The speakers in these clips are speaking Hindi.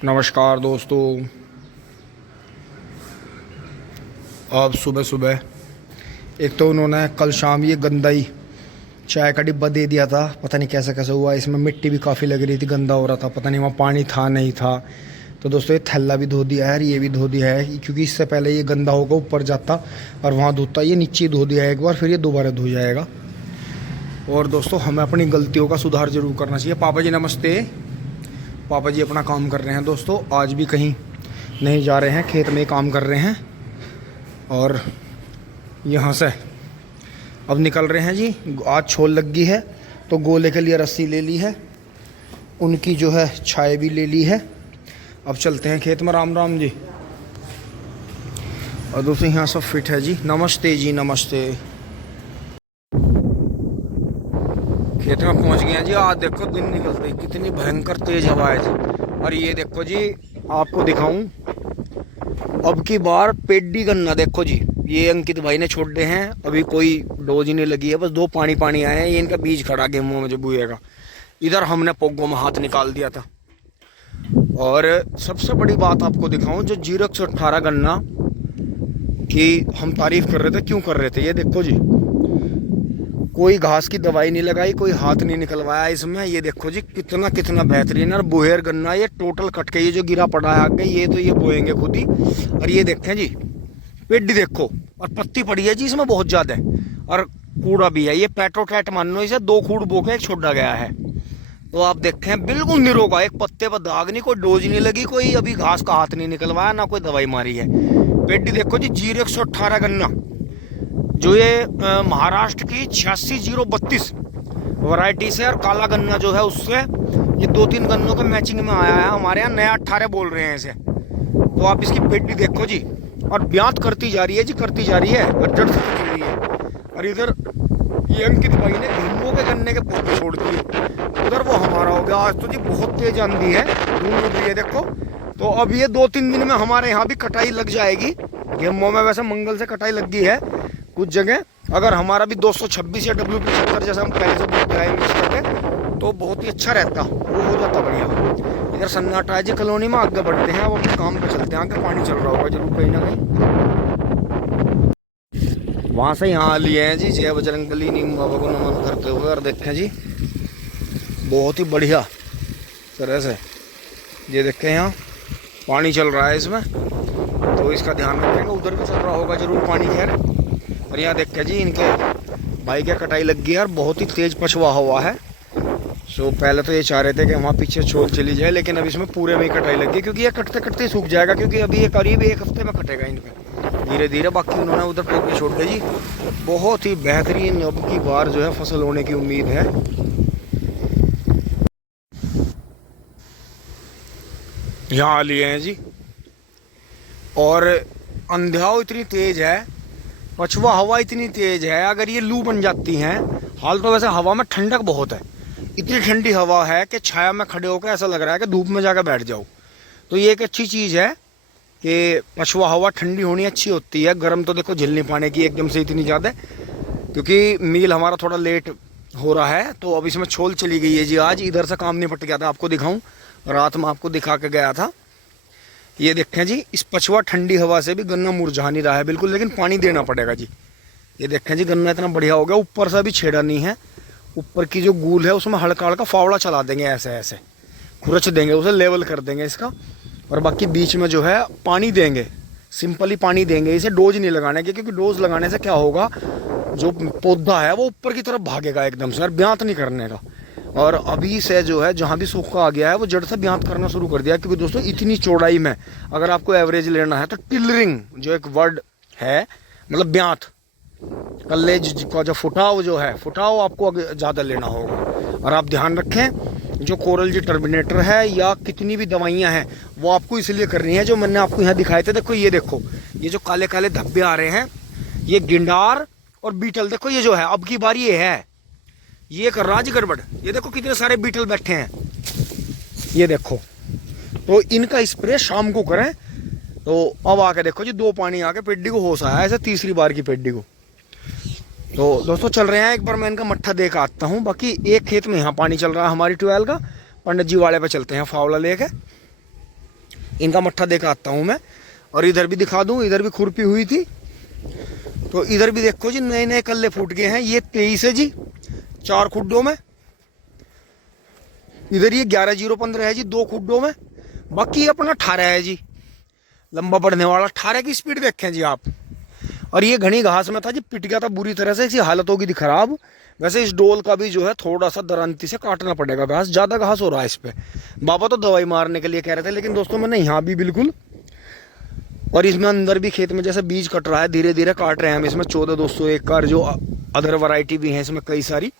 नमस्कार दोस्तों। अब सुबह सुबह एक तो उन्होंने कल शाम ये गंदा ही चाय का डिब्बा दे दिया था। पता नहीं कैसे कैसे हुआ, इसमें मिट्टी भी काफ़ी लग रही थी, गंदा हो रहा था, पता नहीं वहाँ पानी था नहीं था। तो दोस्तों ये थैला भी धो दिया है और ये भी धो दिया है, क्योंकि इससे पहले ये गंदा होगा ऊपर जाता और वहाँ धोता। ये नीचे धो दिया है एक बार, फिर ये दोबारा धो जाएगा। और दोस्तों हमें अपनी गलतियों का सुधार जरूर करना चाहिए। पापा जी नमस्ते। पापा जी अपना काम कर रहे हैं दोस्तों, आज भी कहीं नहीं जा रहे हैं, खेत में काम कर रहे हैं। और यहाँ से अब निकल रहे हैं जी। आज छोल लग गई है तो गोले के लिए रस्सी ले ली है, उनकी जो है छाए भी ले ली है। अब चलते हैं खेत में। राम राम जी। और दोस्तों यहाँ सब फिट है जी। नमस्ते जी नमस्ते। खेत में पहुंच गए हैं जी। आज देखो दिन निकलते ही कितनी भयंकर तेज हवा है जी। और ये देखो जी, आपको दिखाऊं अब की बार पेडी गन्ना। देखो जी, ये अंकित भाई ने छोड़े हैं, अभी कोई डोज ही नहीं लगी है, बस दो पानी पानी आए हैं। ये इनका बीज खड़ा गेहूं में जो बुएगा। इधर हमने पोगों में हाथ निकाल दिया था। और सबसे बड़ी बात आपको दिखाऊं, जो 0-118 गन्ना की हम तारीफ कर रहे थे, क्यों कर रहे थे, ये देखो जी। कोई घास की दवाई नहीं लगाई, कोई हाथ नहीं निकलवाया इसमें। ये देखो जी कितना कितना बेहतरीन। और बुहेर गन्ना ये टोटल कट के, ये जो गिरा पड़ा है आगे, ये तो ये बोएंगे खुद ही। और ये देखें जी, पेडी देखो, और पत्ती पड़ी है जी इसमें बहुत ज्यादा है। और कूड़ा भी है, ये पेट्रोटैट मान लो इसे, 2 खूड़ बो के एक छोड़ा गया है। तो आप देखें बिल्कुल निरोगा, एक पत्ते पर दाग नहीं, कोई डोज नहीं लगी, कोई अभी घास का हाथ नहीं निकलवाया, ना कोई दवाई मारी है। पेडी देखो जी, 0-118 गन्ना, जो ये महाराष्ट्र की 86-032 वैरायटी से। और काला गन्ना जो है उससे, ये 2-3 गन्नों के मैचिंग में आया है। हमारे यहाँ नया 18 बोल रहे हैं इसे। तो आप इसकी पेडी देखो जी, और ब्यात करती जा रही है जी, करती जा रही है, और जड़ से खिल रही है। और इधर ये अंकित भाई ने गेहूं के गन्ने के पौधे छोड़ दिए, उधर वो हमारा हो गया। आज तो जी बहुत तेज आंधी है, धूल उड़ रही है देखो। तो अब ये 2-3 दिन में हमारे यहाँ भी कटाई लग जाएगी। गेहूं में वैसे मंगल से कटाई लग गई है कुछ जगह। अगर हमारा भी 226 या WP70 जैसा हम पहले से मिक्स करके, तो बहुत ही अच्छा रहता, वो हो जाता बढ़िया। इधर सन्नाटा है जी कॉलोनी में। आगे बढ़ते हैं, अब अपने काम पे चलते हैं। आगे पानी चल रहा होगा जरूर कहीं ना कहीं। वहाँ से यहाँ लिए हैं जी, जय बजरंगबली नीम बाबा को नमन करते हुए। और देखें जी बहुत ही बढ़िया तरह से, ये देखें यहाँ पानी चल रहा है इसमें, तो इसका ध्यान रखेंगे। उधर भी चल रहा होगा जरूर पानी, खैर। और यहाँ देखें जी, इनके भाई क्या कटाई लग गई है, और बहुत ही तेज पछवा हुआ है। सो पहले तो ये चाह रहे थे कि वहाँ पीछे छोल चली जाए, लेकिन अब इसमें पूरे में ही कटाई लग गई, क्योंकि ये कटते कटते सूख जाएगा। क्योंकि अभी ये करीब 1 हफ्ते में कटेगा इन पे धीरे धीरे। बाकी उन्होंने उधर टोके छोड़ दिए जी। बहुत ही बेहतरीन अब की बार जो है फसल होने की उम्मीद है। यहाँ लिए हैं जी, और अंधियाव इतनी तेज है, पछुआ हवा इतनी तेज है, अगर ये लू बन जाती हैं। हाल तो वैसे हवा में ठंडक बहुत है, इतनी ठंडी हवा है कि छाया में खड़े होकर ऐसा लग रहा है कि धूप में जाकर बैठ जाओ। तो ये एक अच्छी चीज़ है कि पछुआ हवा ठंडी होनी अच्छी होती है। गर्म तो देखो झेल नहीं पाने की एकदम से इतनी ज़्यादा, क्योंकि मील हमारा थोड़ा लेट हो रहा है। तो अब इसमें छोल चली गई है जी। आज इधर से काम निपट गया था, आपको दिखाऊँ, रात में आपको दिखा के गया था। ये देखें जी, इस पछुआ ठंडी हवा से भी गन्ना मुरझा नहीं रहा है बिल्कुल, लेकिन पानी देना पड़ेगा जी। ये देखें जी, गन्ना इतना बढ़िया हो गया, ऊपर से भी छेड़ा नहीं है। ऊपर की जो गूल है उसमें हल्का हल्का फावड़ा चला देंगे, ऐसे ऐसे खुरच देंगे, उसे लेवल कर देंगे इसका। और बाकी बीच में जो है पानी देंगे, सिंपली पानी देंगे, इसे डोज नहीं लगाने के, क्योंकि डोज लगाने से क्या होगा, जो पौधा है वो ऊपर की तरफ भागेगा एकदम से, और ब्यात नहीं करने का। और अभी से जो है, जहाँ भी सूखा आ गया है वो जड़ से ब्यात करना शुरू कर दिया। क्योंकि दोस्तों इतनी चौड़ाई में अगर आपको एवरेज लेना है, तो टिलरिंग जो एक वर्ड है, मतलब ब्यात, कलेज का जो फुटाव जो है, फुटाव आपको ज़्यादा लेना होगा। और आप ध्यान रखें, जो कोरल जी टर्मिनेटर है या कितनी भी दवाइयाँ हैं, वो आपको इसलिए करनी है जो मैंने आपको यहाँ दिखाए थे। देखो ये देखो, ये जो काले काले धब्बे आ रहे हैं, ये गिंडार और बीटल। देखो ये जो है, अब की बार ये है, ये कर रहा जी गड़बड़। ये देखो कितने सारे बीटल बैठे हैं, ये देखो। तो इनका स्प्रे शाम को करें। तो अब आके देखो जी, 2 पानी आके पेडी को होश आया, ऐसे तीसरी बार की पेडी को। तो दोस्तों चल रहे हैं, एक बार मैं इनका मट्ठा देख आता हूँ। बाकी एक खेत में यहाँ पानी चल रहा है हमारी ट्यूबवेल का, पंडित जी वाले पे चलते हैं फावला लेके। इनका मट्ठा दिखाता हूँ मैं। और इधर भी दिखा दूँ, इधर भी खुरपी हुई थी। तो इधर भी देखो जी नए नए कल्ले फूट गए हैं। ये 23 है जी 4 खुड्डों में। इधर ये 11-0-15 है जी 2 खुड्डों में। बाकी अपना 18 है जी लंबा बढ़ने वाला। 18 की स्पीड देखें जी आप। और ये घनी घास में था जी, पिट गया था बुरी तरह से, इसकी हालत होगी थी खराब। वैसे इस डोल का भी जो है थोड़ा सा दरांती से काटना पड़ेगा घास, ज़्यादा घास हो रहा है इस पे। बाबा तो दवाई मारने के लिए कह रहे थे, लेकिन दोस्तों मैंने यहाँ भी बिल्कुल, और इसमें अंदर भी खेत में जैसे बीज कट रहा है, धीरे धीरे काट रहे हैं हम इसमें 14-200 एकड़ जो अदर वैरायटी भी है इसमें कई सारी।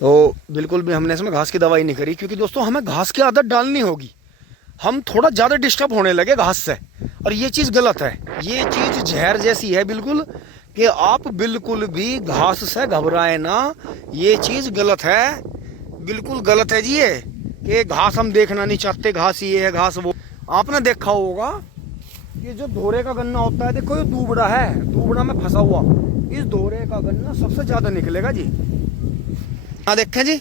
तो बिल्कुल भी हमने इसमें घास की दवाई नहीं करी, क्योंकि दोस्तों हमें घास की आदत डालनी होगी। हम थोड़ा ज़्यादा डिस्टर्ब होने लगे घास से, और ये चीज़ गलत है। ये चीज़ जहर जैसी है बिल्कुल, कि आप बिल्कुल भी घास से घबराए ना। ये चीज़ गलत है, बिल्कुल गलत है जी। ये घास हम देखना नहीं चाहते, घास ये है घास वो। आपने देखा होगा कि जो धोरे का गन्ना होता है, देखो ये दूबड़ा है, दूबड़ा में फंसा हुआ, इस धोरे का गन्ना सबसे ज़्यादा निकलेगा जी। हाँ देखें जी,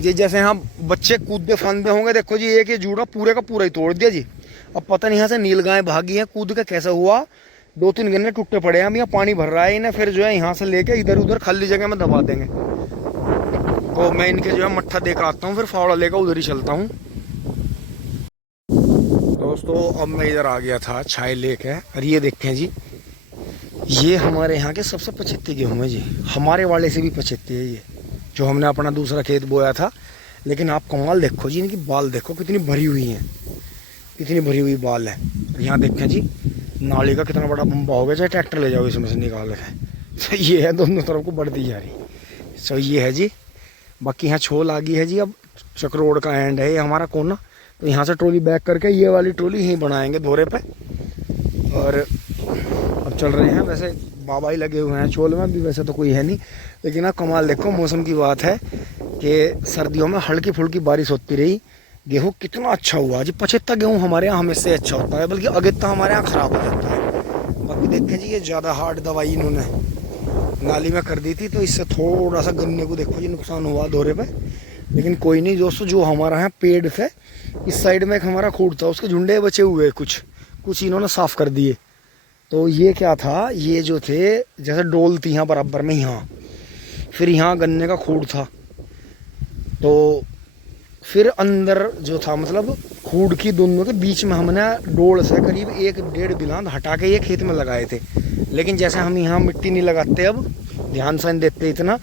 जी जैसे हम बच्चे कूदते फांदते होंगे, देखो जी एक ये जूड़ा पूरे का पूरा ही तोड़ दिया जी। अब पता नहीं यहाँ से नील गाय भागी है, कूद के कैसा हुआ, 2-3 गन्ने टूटे पड़े हैं। हम यहाँ पानी भर रहा है इन्हें, फिर जो है यहाँ से लेके इधर उधर खाली जगह में दबा देंगे। तो मैं इनके जो है मट्ठा देकर आता हूँ, फिर फावड़ा लेकर उधर ही चलता हूँ। दोस्तों अब मैं इधर आ गया था छाई लेके, और ये देखें जी, ये हमारे यहाँ के सबसे 75 गेहूँ है जी। हमारे वाले से भी 75 है ये, जो हमने अपना दूसरा खेत बोया था। लेकिन आप कमाल देखो जी, इनकी बाल देखो कितनी भरी हुई हैं, कितनी भरी हुई बाल है। यहाँ देखें जी नाली का कितना बड़ा बम्बा हो गया, चाहे ट्रैक्टर ले जाओ इसमें से निकाल के। तो ये है दोनों तरफ को बढ़ती जा रही। सो ये है जी। बाकी यहाँ छोल आ गई है जी। अब चक्रोड़ का एंड है ये हमारा कोना, तो यहाँ से ट्रॉली बैक करके ये वाली ट्रॉली यहीं बनाएंगे धोरे पे। और अब चल रहे हैं, वैसे बाबा ही लगे हुए हैं छोल में भी, वैसे तो कोई है नहीं। लेकिन आप कमाल देखो, मौसम की बात है कि सर्दियों में हल्की फुल्की बारिश होती रही, गेहूँ कितना अच्छा हुआ जी। 75 गेहूँ हमारे यहाँ हमेशा अच्छा होता है, बल्कि अगेता हमारे यहाँ ख़राब हो जाता है। बाकी देखें जी, ये ज़्यादा हार्ड दवाई इन्होंने नाली में कर दी थी, तो इससे थोड़ा सा गन्ने को देखो जी नुकसान हुआ धोरे पे। लेकिन कोई नहीं दोस्तों, जो हमारा है पेड़ से इस साइड में एक हमारा खूट था, उसके झुंडे बचे हुए कुछ इन्होंने साफ़ कर दिए। तो ये क्या था, ये जो थे जैसे डोल थी यहाँ बराबर में, यहाँ फिर यहाँ गन्ने का खूट था, तो फिर अंदर जो था मतलब खूड की दोनों के बीच में हमने डोल से करीब 1-1.5 बिलान हटा के ये खेत में लगाए थे। लेकिन जैसे हम यहाँ मिट्टी नहीं लगाते, अब ध्यान से नहीं देते इतना,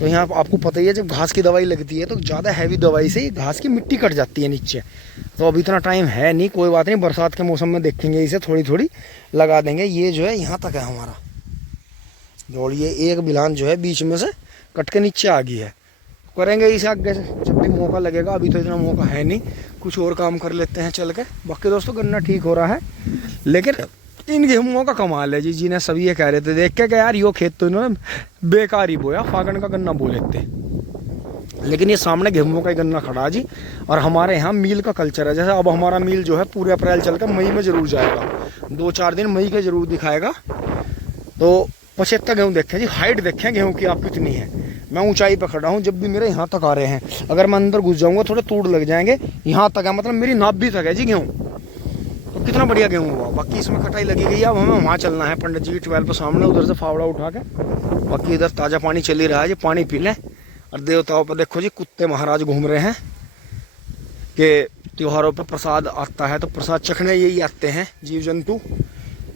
तो यहाँ आपको पता ही है जब घास की दवाई लगती है तो ज़्यादा हैवी दवाई से घास की मिट्टी कट जाती है नीचे। तो अब इतना टाइम है नहीं, कोई बात नहीं, बरसात के मौसम में देखेंगे, इसे थोड़ी थोड़ी लगा देंगे। ये जो है यहाँ तक है हमारा डोल, ये 1 बिलान जो है बीच में से कट के नीचे आ गई है। करेंगे इसे आगे से जब भी मौका लगेगा, अभी तो इतना मौका है नहीं, कुछ और काम कर लेते हैं चल के। बाकी दोस्तों गन्ना ठीक हो रहा है, लेकिन इन गेहूँों का कमाल है जी। जिन्हें सभी ये कह रहे थे देख के यार यो खेत तो इन्होंने बेकार ही बोया, फागण का गन्ना बो लेते। लेकिन ये सामने गेहूँ का ही गन्ना खड़ा जी। और हमारे यहाँ मील का कल्चर है, जैसे अब हमारा मील जो है पूरे अप्रैल चल कर मई में ज़रूर जाएगा, 2-4 दिन मई के ज़रूर दिखाएगा। तो 75 गेहूँ देखें जी, हाइट देखें गेहूँ की आप कितनी है। मैं ऊंचाई पर खड़ा हूँ, जब भी मेरे यहाँ तक आ रहे हैं, अगर मैं अंदर घुस जाऊँगा थोड़े तूड़ लग जाएंगे, यहाँ तक है, मतलब मेरी नाभि तक है जी गेहूँ। तो कितना बढ़िया गेहूँ हुआ। बाकी इसमें कटाई लगी गई है, अब हमें वहाँ चलना है पंडित जी की ट्वेल पर सामने, उधर से फावड़ा उठा के। बाकी इधर ताज़ा पानी चल ही रहा है जी, पानी पी लें। और देवताओं पर देखो जी कुत्ते महाराज घूम रहे हैं, कि त्योहारों पर प्रसाद आता है तो प्रसाद चखने यही आते हैं जीव जंतु।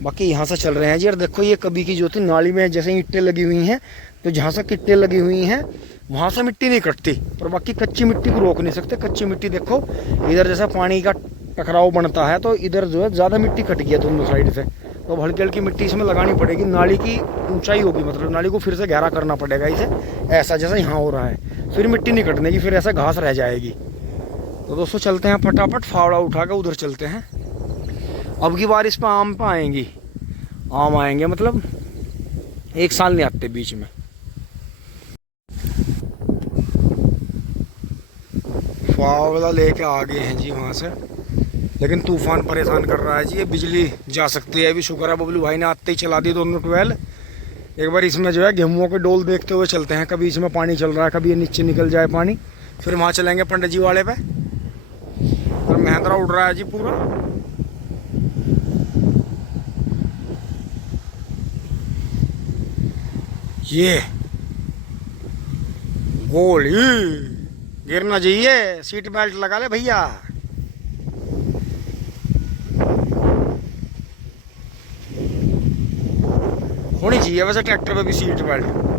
बाकी यहाँ से चल रहे हैं जी। और देखो ये कभी की जो थी नाली में जैसे ईंटें लगी हुई हैं, तो जहाँ से ईंटें लगी हुई हैं वहाँ से मिट्टी नहीं कटती, पर बाकी कच्ची मिट्टी को रोक नहीं सकते। कच्ची मिट्टी देखो इधर जैसा पानी का टकराव बनता है, तो इधर जो है ज़्यादा मिट्टी कट गई है दोनों साइड से, तो हल्की हल्की मिट्टी इसमें लगानी पड़ेगी। नाली की ऊंचाई होगी, मतलब नाली को फिर से गहरा करना पड़ेगा इसे, ऐसा जैसा यहाँ हो रहा है, फिर मिट्टी नहीं कटने की, फिर ऐसा घास रह जाएगी। तो दोस्तों चलते हैं फटाफट, फावड़ा उठा के उधर चलते हैं। अब की बार इस पर आम पे आएंगी, आम आएंगे, मतलब 1 साल नहीं आते बीच में। फावड़ा लेके आ गए हैं जी वहाँ से, लेकिन तूफान परेशान कर रहा है जी। ये बिजली जा सकती है, अभी शुक्र है बबलू भाई ने आते ही चला दी दोनों ट्वेल। एक बार इसमें जो है गेहूँ के डोल देखते हुए चलते हैं, कभी इसमें पानी चल रहा है, कभी ये नीचे निकल जाए पानी, फिर वहाँ चलेंगे पंडित जी वाले पे। और महिंद्रा उड़ रहा है जी पूरा। ये गोल गिरना चाहिए, सीट बेल्ट लगा ले भैया। होनी चाहिए वैसे ट्रैक्टर पे भी सीट बेल्ट।